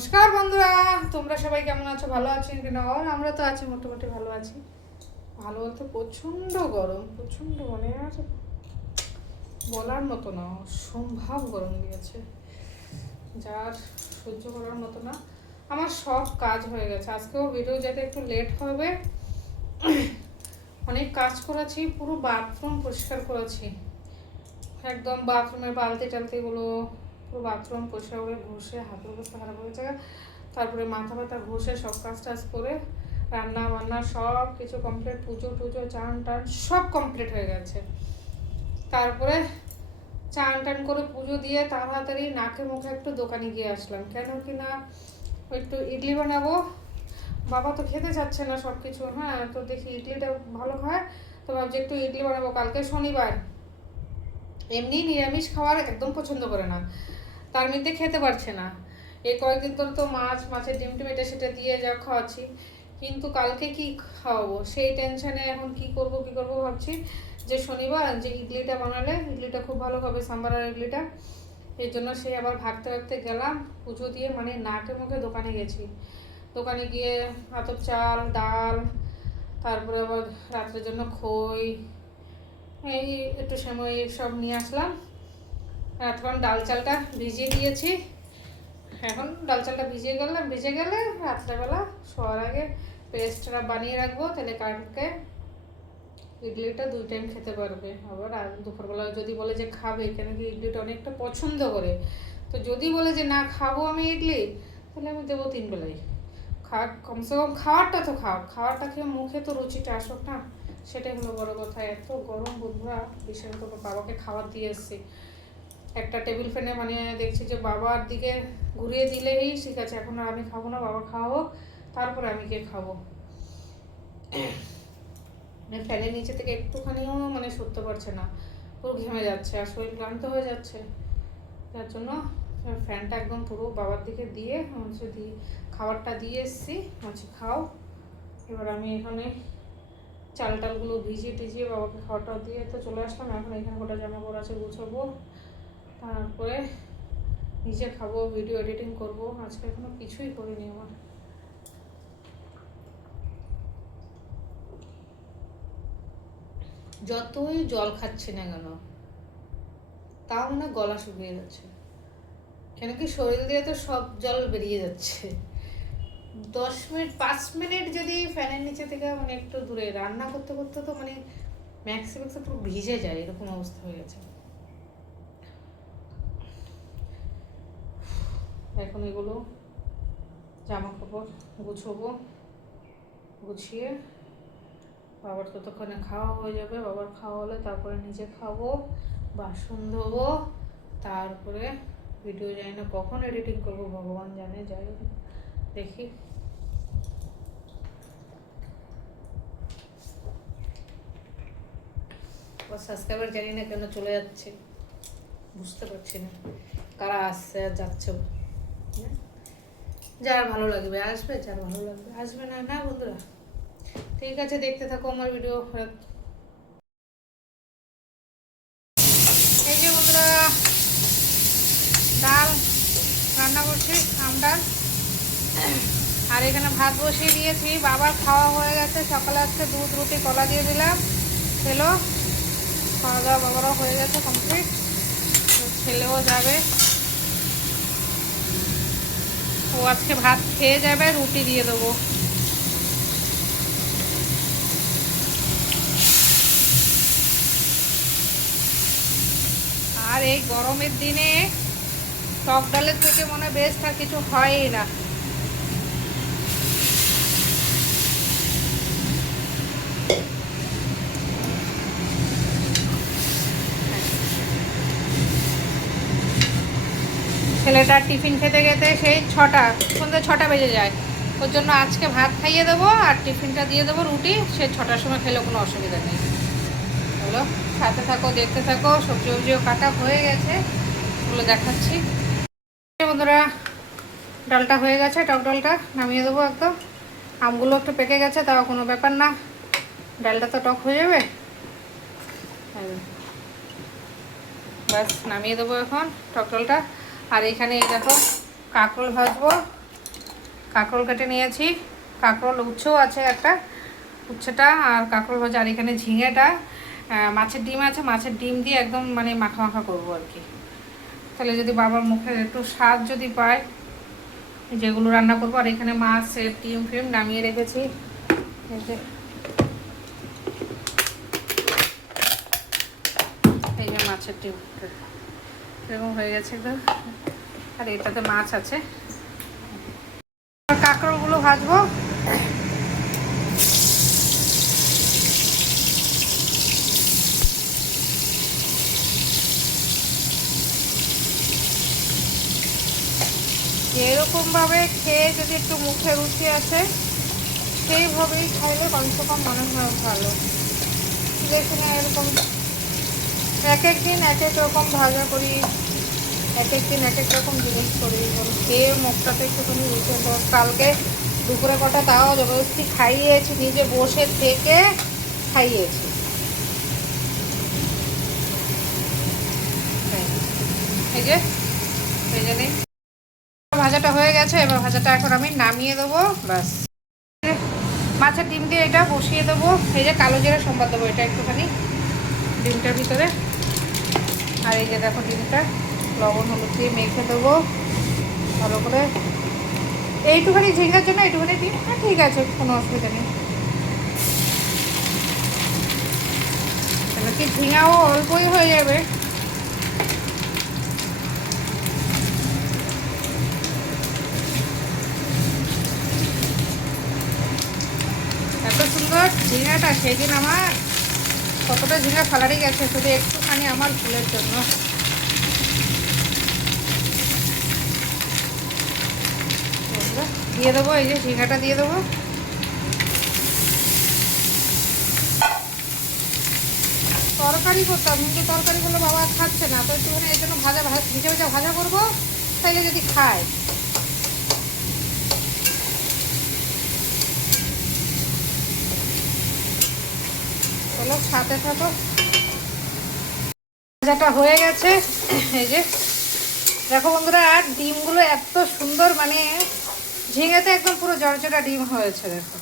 নমস্কার বন্ধুরা, তোমরা সবাই কেমন আছো? ভালো আছো কিনা? আমরা তো আছি, মোটামুটি ভালো আছি। ভালো বলতে প্রচণ্ড গরম, প্রচণ্ড মানে আর বলার মতো না, অসম্ভব গরম দিয়েছে, যার সহ্য করার মতো না। আমার সব কাজ হয়ে গেছে, আজকেও ভিডিও যেতে একটু লেট হবে। অনেক কাজ করেছি, পুরো বাথরুম পরিষ্কার করেছি, একদম বাথরুমের বালতি টালতিগুলো পুরো বাথরুম পরিষ্কার করে ঘষে হাতের অবস্থা খারাপ হয়েছে। তারপরে মাথা ব্যথা ঘষে সব কাজ টাজ করে রান্না বান্না সব কিছু কমপ্লিট, পুজো টুজো চান টান সব কমপ্লিট হয়ে গেছে। তারপরে চান টান করে পুজো দিয়ে তাড়াতাড়ি নাকে মুখে একটু দোকানে গিয়ে আসলাম, কেন কি না একটু ইডলি বানাবো। বাবা তো খেতে চাচ্ছে না সব কিছু, হ্যাঁ, তো দেখি ইডলিটা ভালো খায়, তো ভাবছি একটু ইডলি বানাবো। কালকে শনিবার, এমনি নিরামিষ খাওয়ার একদম পছন্দ করে না, তার মধ্যে খেতে পারছে না। এই কয়েকদিন ধরে তো মাছের ডিম টিম এটা সেটা দিয়ে যা খাওয়াচ্ছি, কিন্তু কালকে কি খাওয়াবো সেই টেনশনে এখন কি করব ভাবছি যে শনিবার যে ইডলিটা বানালে ইডলিটা খুব ভালো হবে, সাম্বার আর ইডলিটা। এই জন্য সেই আবার ভাবতে ভাবতে গেলাম, পুজো দিয়ে মানে নাকে মুখে দোকানে গেছি। দোকানে গিয়ে আতপ চাল, ডাল, তারপরে আবার রাত্রের জন্য খই, এই একটু সময় সব নিয়ে আসলাম। এখন ডাল চালটা ভিজিয়ে দিয়েছি, এখন ডাল চালটা ভিজে গেলে রাত্রেবেলা শোয়ার আগে পেস্টটা বানিয়ে রাখবো, তাহলে কালকে ইডলিটা 2 টাইম খেতে পারবে। আবার দুপুরবেলা যদি বলে যে খাবে, কেন কি ইডলিটা অনেকটা পছন্দ করে, তো যদি বলে যে না খাবো আমি ইডলি, তাহলে আমি দেবো 3 বেলাই। কমসে কম খাওয়ারটা তো খাওয়ারটা খেয়ে মুখে তো রুচিটা আসুক না, সেটাই হলো বড় কথা। এত গরম বন্ধুরা, বিশেষ করে বাবাকে খাবার দিয়ে এসছি, একটা টেবিল ফ্যানে মানে দেখছি যে বাবার দিকে ঘুরিয়ে দিলেই ঠিক আছে, এখন আর আমি খাবো না, বাবা খাওয়াবো তারপরে আমি কে খাবো। মানে ফ্যানের নিচে থেকে একটুখানিও মানে সরতে পারছে না, পুরো ঘেমে যাচ্ছে আর শরীর ক্লান্ত হয়ে যাচ্ছে। যার জন্য ফ্যানটা একদম পুরো বাবার দিকে দিয়ে খাবারটা দিয়ে এসছি, খাও। এবার আমি এখানে চাল টালগুলো ভিজিয়ে বাবাকে খাওয়াটা দিয়ে তো চলে আসলাম। এখন এখানে গোটা জামা কাপড় আছে, গুছাবো, তারপরে নিজে খাবো, ভিডিও এডিটিং করব। আজকে এখনো কিছুই করিনি আমার। যতই জল খাচ্ছি না কেন, তাও মানে গলা শুকিয়ে যাচ্ছে, কেন কি শরীর দিয়ে তো সব জল বেরিয়ে যাচ্ছে। 10 মিনিট 5 মিনিট যদি ফ্যানের নিচে থেকে মানে একটু দূরে রান্না করতে করতে তো মানে ম্যাক্সিমাম পুরো ভিজে যায়, এরকম অবস্থা হয়ে গেছে। এখন এগুলো জামা কাপড় গুছাবো, গুছিয়ে বাবার ততক্ষণে খাওয়া হয়ে যাবে। বাবার খাওয়া হলে তারপরে নিজে খাবো, বাসন ধোবো, তারপরে ভিডিও জানি না কখন এডিটিং করবো, ভগবান জানে। যাই দেখি। সাবস্ক্রাইবার জানি না কেন চলে যাচ্ছে, বুঝতে পারছি না কারা আসছে আর যাচ্ছে। যার ভালো লাগবে আসবে, যার ভালো লাগবে আসবে না, না বন্ধুরা। ঠিক আছে, দেখতে থাকো আমার ভিডিও। এই যে বন্ধুরা, ডাল রান্না করছি, আম ডাল, আর এখানে ভাত বসিয়ে দিয়েছি। বাবার খাওয়া হয়ে গেছে, সকালে আজকে দুধ রুটি কলা দিয়ে দিলাম, খেলো। খাওয়া দাওয়া বাবারও হয়ে গেছে কমপ্লিট, ছেলেও যাবে, ও আজকে ভাত খেয়ে যাবে, রুটি দিয়ে দেবো। আর এই গরমের দিনে টক ডালের থেকে মনে বেস্ট আর কিছু হয়ই না। ছেলেটার টিফিন খেতে খেতে সেই 6টা, সন্ধ্যে 6টা বেজে যায়। ওর জন্য আজকে ভাত খাইয়ে দেবো আর টিফিনটা দিয়ে দেবো রুটি, সে 6টার সময় খেলে কোনো অসুবিধা নেই। হলো, সাথে থাকো, দেখতে থাকো। সবজিও কাটা হয়ে গেছে, ওগুলো দেখাচ্ছি। বন্ধুরা, ডালটা হয়ে গেছে, টক ডালটা নামিয়ে দেবো একদম। আমগুলো একটু পেকে গেছে, তাও কোনো ব্যাপার না, ডালটা তো টক হয়ে যাবে। ব্যাস নামিয়ে দেবো এখন টক ডালটা। আর এখানে এই দেখো কাঁকরোল ভাজবো, কাঁকরোল কেটে নিয়েছি, কাঁকরোল উচ্ছেও আছে একটা, উচ্ছেটা আর কাঁকরোল ভাজা, আর এখানে ঝিঙেটা, মাছের ডিম আছে, মাছের ডিম দিয়ে একদম মানে মাখা মাখা করবো আর কি। তাহলে যদি বাবার মুখে একটু স্বাদ যদি পায়, যেগুলো রান্না করবো। আর এখানে মাছের ডিম ফিম নামিয়ে রেখেছি, এই যে মাছের ডিম এরকম হয়ে গেছে একদম। আর এটাতে মাছ আছে, কাঁকরোলগুলো ভাজবো। যেরকমভাবে খেয়ে যদি একটু মুখে রুচি আসে সেইভাবেই খাইলে কমসে কম মনে হয় ভালো। যেখানে এরকম এক এক দিন এক এক রকম ভাজা করি, এক এক দিন এক এক রকম জিনিস করি, খেয়ে মুখটাতে একটুখানি রুচি। কালকে দুপুরে কটা তাও জবরদস্তি খাইয়েছি, নিজে বসে থেকে খাইয়েছি। এই যে নেই, ভাজাটা হয়ে গেছে। এবার ভাজাটা এখন আমি নামিয়ে দেবো, ব্যাস। মাছের ডিম দিয়ে এটা বসিয়ে দেবো। এই যে কালো জিরা সম্বাদ দেবো এটা একটুখানি ডিমটার ভিতরে। আর এই যে দেখো ডিমটা লবণ হলুদ দিয়ে মেখে দেবো ভালো করে। এইটুখানি ঝিঙ্গার জন্য এইটুখানি ডিম, হ্যাঁ ঠিক আছে, কোনো অসুবিধা নেই। কি ঝিঙাও অল্পই হয়ে যাবে। এত সুন্দর ঝিঙাটা, সেদিন আমার কতটা ঝিঙা ফালারই গেছে শুধু একটুখানি আমার ফুলের জন্য। দিয়ে দেবো, এই যে ঝিঙাটা দিয়ে দেবো। তরকারি করতাম, কিন্তু তরকারি করলে বাবা খাচ্ছে না, তো একটুখানি এই জন্য ভাজা ভিজে ভিজা ভাজা করবো, তাইলে যদি খায়। চলো সাথে থাকো। ভাজাটা হয়ে গেছে, এই যে দেখো বন্ধুরা, আর ডিমগুলো এত সুন্দর, মানে ঝিঙেতে একদম পুরো জর্জরা ডিম হয়েছে। দেখো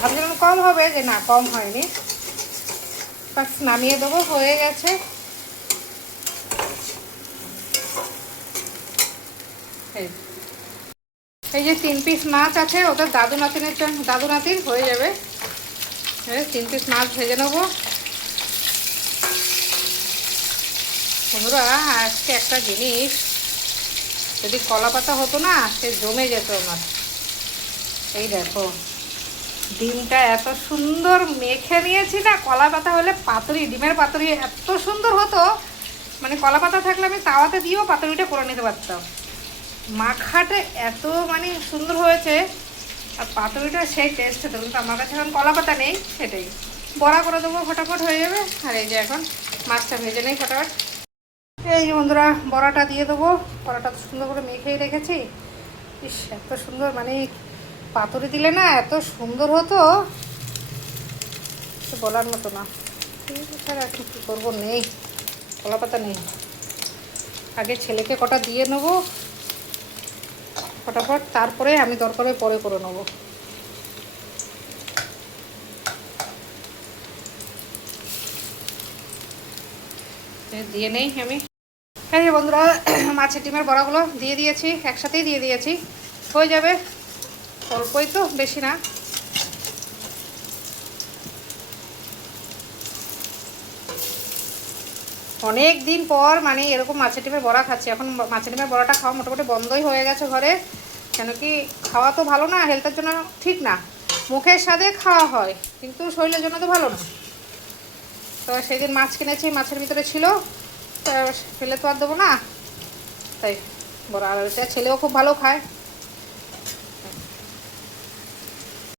ভাবছিলাম কম হবে, যে না কম হয়নি। নামিয়ে দেবো, হয়ে গেছে। এই যে 3 পিস মাছ আছে, ওদের দাদু নাতিনের জন্য, দাদু নাতির হয়ে যাবে। 3 পিস মাছ ভেজে নেবো। বন্ধুরা আজকে একটা জিনিস, যদি কলা পাতা হতো না সে জমে যেত আমার। এই দেখো ডিমটা এত সুন্দর মেখে নিয়েছি না, কলা পাতা হলে পাতুরি, ডিমের পাতুরি এত সুন্দর হতো, মানে কলা পাতা থাকলে আমি তাওয়াতে দিয়েও পাতুরিটা করে নিতে পারতাম। মাখাটা এত মানে সুন্দর হয়েছে, আর পাতুরিটা সেই টেস্ট হতো। কিন্তু আমার কাছে এখন কলা পাতা নেই, সেটাই বড়া করে দেবো, ফটাফট হয়ে যাবে। আর এই যে এখন মাছটা ভেজে নেই ফটাফট। এই যে বন্ধুরা বড়াটা দিয়ে দেবো। বড়াটা সুন্দর করে মেখেই রেখেছি। ইস এত সুন্দর, মানে পাতুরি দিলে না এত সুন্দর হতো, বলার মতো না। ছাড়া এখন কী করবো, নেই কলা পাতা নেই। আগে ছেলেকে কটা দিয়ে নেবো ফটাফট, তারপরে আমি দরকার পরে করে নেবো। দিয়ে নেই আমি। এই যে বন্ধুরা মাছের ডিমের বড়াগুলো দিয়ে দিয়েছি, একসাথেই দিয়ে দিয়েছি, হয়ে যাবে। অল্পই তো, বেশি না। অনেক দিন পর মানে এরকম মাছের ডিমের বড়া খাচ্ছি। এখন মাছের ডিমের বড়াটা খাওয়া মোটামুটি বন্ধই হয়ে গেছে ঘরে, কেন কি খাওয়া তো ভালো না, হেলথের জন্য ঠিক না। মুখের স্বাদে খাওয়া হয়, কিন্তু শরীরের জন্য তো ভালো না। তো সেই দিন মাছ কিনেছি, মাছের ভিতরে ছিল, ফেলে তো আর দেবো না, তাই বড়া। আর ছেলেও খুব ভালো খায়।